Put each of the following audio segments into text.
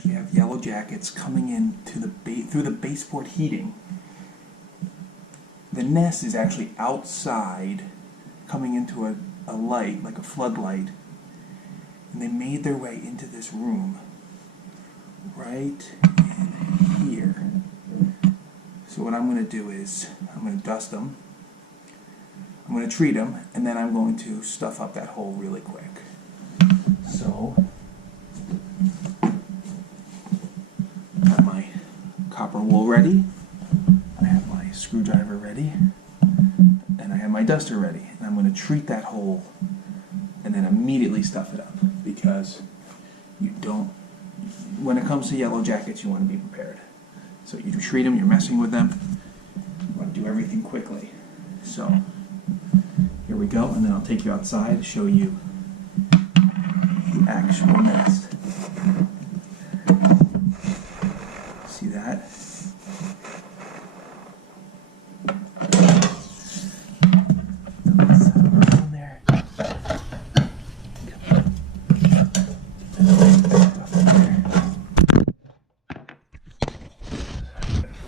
actually have yellow jackets coming in to through the baseboard heating. The nest is actually outside, coming into a light, like a floodlight, and they made their way into this room right in here. So what I'm going to do is I'm going to dust them, I'm going to treat them, and then I'm going to stuff up that hole really quick. So I have my copper wool ready, I have my screwdriver ready, and I have my duster ready. And I'm going to treat that hole and then immediately stuff it up, because you don't, when it comes to yellow jackets, you want to be prepared. So you treat them, you're messing with them, you want to do everything quickly. So here we go, and then I'll take you outside to show you the actual nest. See that?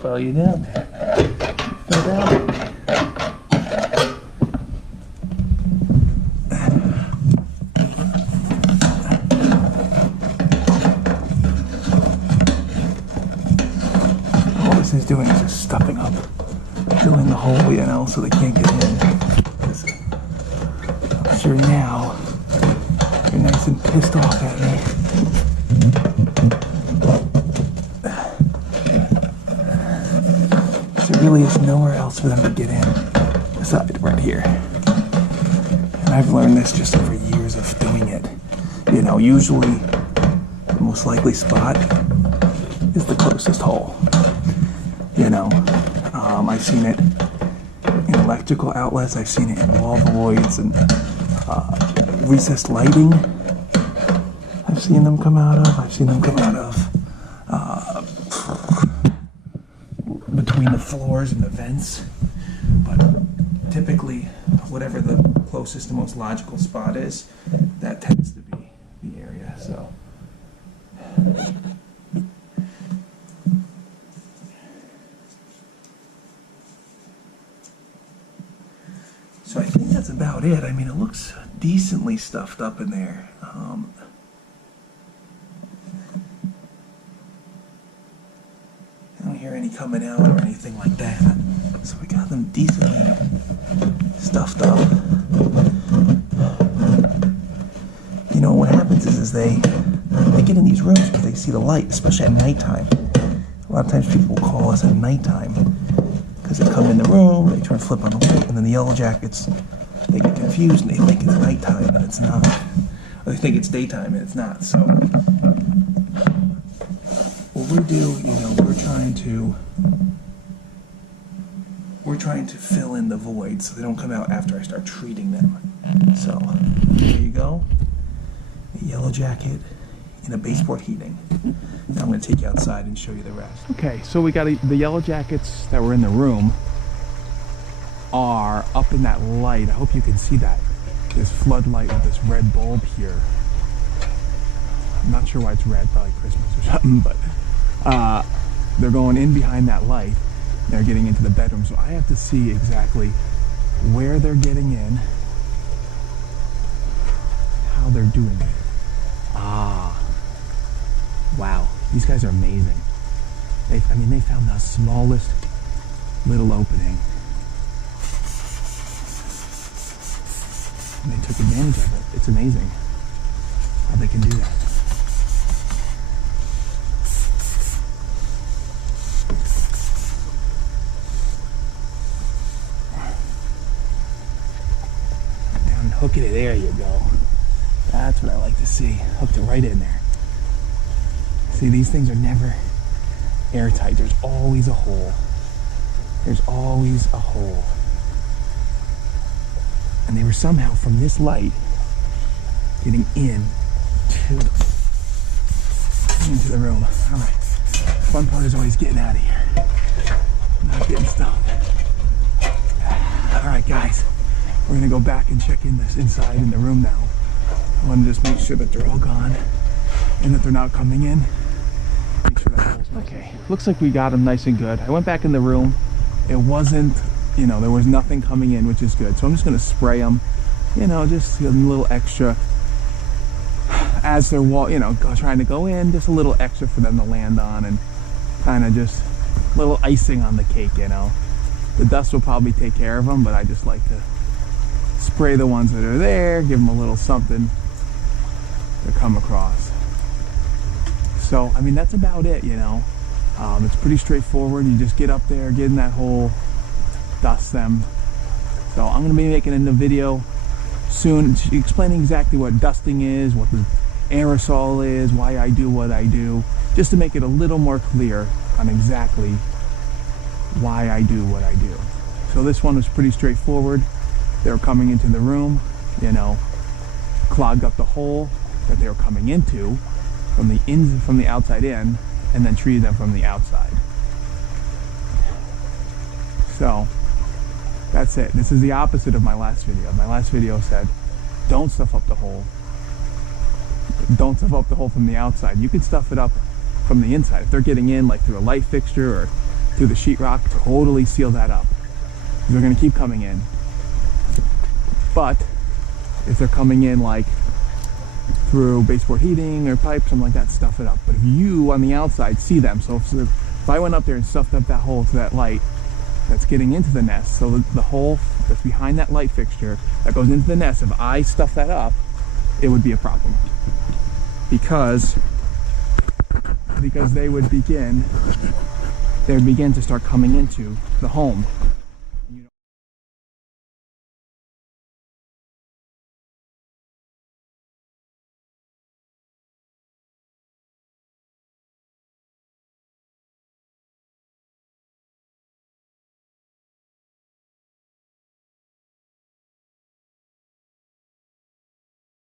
Follow you down there. Fell down. All this is doing is just stuffing up, filling the hole, you know, so they can't get in. I'm sure now you're nice and pissed off at me. There really is nowhere else for them to get in aside right here. And I've learned this just over years of doing it. You know, usually the most likely spot is the closest hole. You know, I've seen it in electrical outlets, I've seen it in wall voids and recessed lighting. I've seen them come out of, between the floors and the vents, but typically whatever the closest and most logical spot is, that tends to be the area. So I think that's about it. I mean, it looks decently stuffed up in there. I don't hear any coming out or anything like that. So we got them decently stuffed up. You know, what happens is they get in these rooms because they see the light, especially at nighttime. A lot of times people will call us at nighttime because they come in the room, they turn flip on the light, and then the yellow jackets, they get confused and they think it's nighttime and it's not. Or they think it's daytime and it's not. So what we do, you know, we're trying to fill in the void so they don't come out after I start treating them. So there you go, a yellow jacket in a baseboard heating. Now I'm going to take you outside and show you the rest. Okay, so we got the yellow jackets that were in the room are up in that light. I hope you can see that. This floodlight with this red bulb here. I'm not sure why it's red, probably Christmas or something, but they're going in behind that light. They're getting into the bedroom, so I have to see exactly where they're getting in, how they're doing it. Ah, wow, these guys are amazing. They found the smallest little opening, and they took advantage of it. It's amazing how they can do that. Hook it, there you go. That's what I like to see. Hooked it right in there. See, these things are never airtight. There's always a hole. There's always a hole. And they were somehow, from this light, getting into the room. All right. Fun part is always getting out of here. Not getting stuck. All right, guys. We're going to go back and check in this inside in the room now. I want to just make sure that they're all gone and that they're not coming in. Okay, looks like we got them nice and good. I went back in the room. It wasn't, you know, there was nothing coming in, which is good. So I'm just gonna spray them, you know, just a little extra as they're trying to go in, just a little extra for them to land on, and kind of just a little icing on the cake, you know. The dust will probably take care of them, but I just like to spray the ones that are there, give them a little something to come across. So, I mean, that's about it, you know. It's pretty straightforward. You just get up there, get in that hole, dust them. So I'm going to be making a video soon explaining exactly what dusting is, what the aerosol is, why I do what I do, just to make it a little more clear on exactly why I do what I do. So this one was pretty straightforward. They were coming into the room, you know, clogged up the hole that they were coming into from the outside in, and then treated them from the outside. So that's it. This is the opposite of my last video. My last video said, don't stuff up the hole. Don't stuff up the hole from the outside. You can stuff it up from the inside. If they're getting in like through a light fixture or through the sheetrock, totally seal that up. They're going to keep coming in. But if they're coming in like through baseboard heating or pipe, something like that, stuff it up. But if you on the outside see them, so if I went up there and stuffed up that hole to that light that's getting into the nest, so the hole that's behind that light fixture that goes into the nest, if I stuff that up, it would be a problem. Because they would begin to start coming into the home.